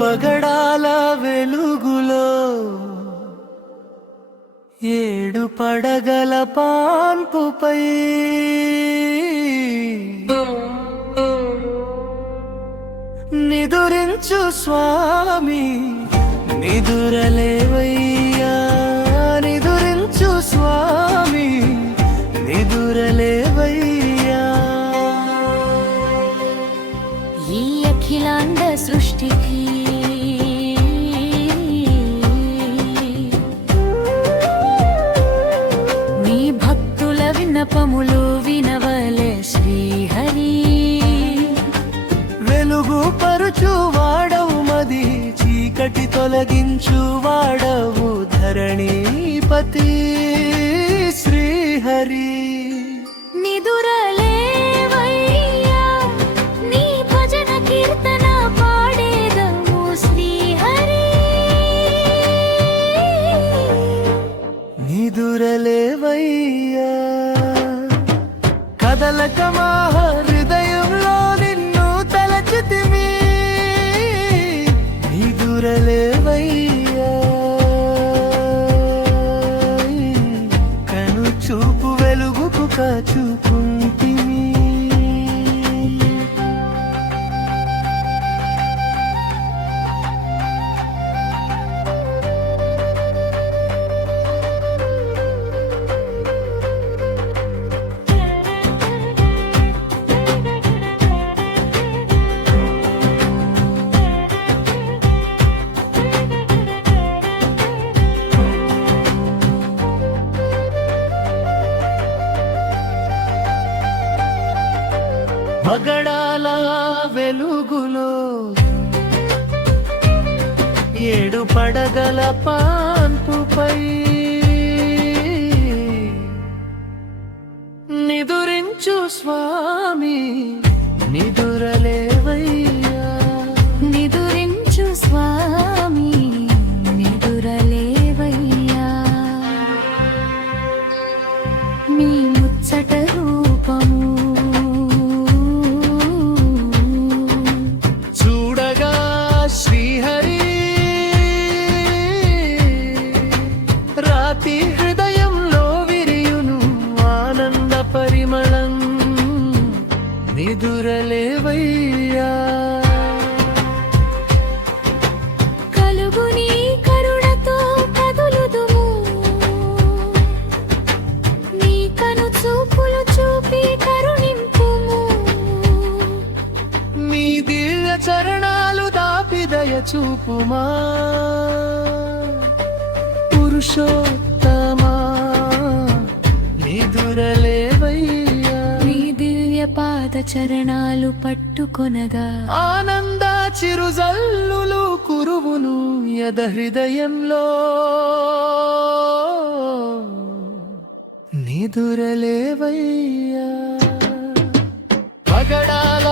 పగడాల వెలుగులో ఏడు పడగల పాన్పుపై. నిదురించు స్వామి నిదురలేవయ్యా నిదురించు స్వామి నిదురలేవయ్యా. ఈ అఖిలాండ సృష్టికి పరుచు వాడవు మది చీకటి తొలగించు వాడవు ధరణీపతి శ్రీహరి. నిదురలేవయ్యా నీ భజన కీర్తన పాడేదము శ్రీహరి. నిదురలేవయ్యా కదలక మా వెలుగుకు కాచుకుంటిమి పగడాల వెలుగులో ఏడు పడగల పాన్పుపై చూపుమా? పురుషోత్తమా? నిదురలేవయ్యా నీ దివ్య పాద చరణాలు పట్టుకొనగా. ఆనంద చిరుజల్లులు కురువును యద హృదయంలో నిదురలేవయ్యా పగడాల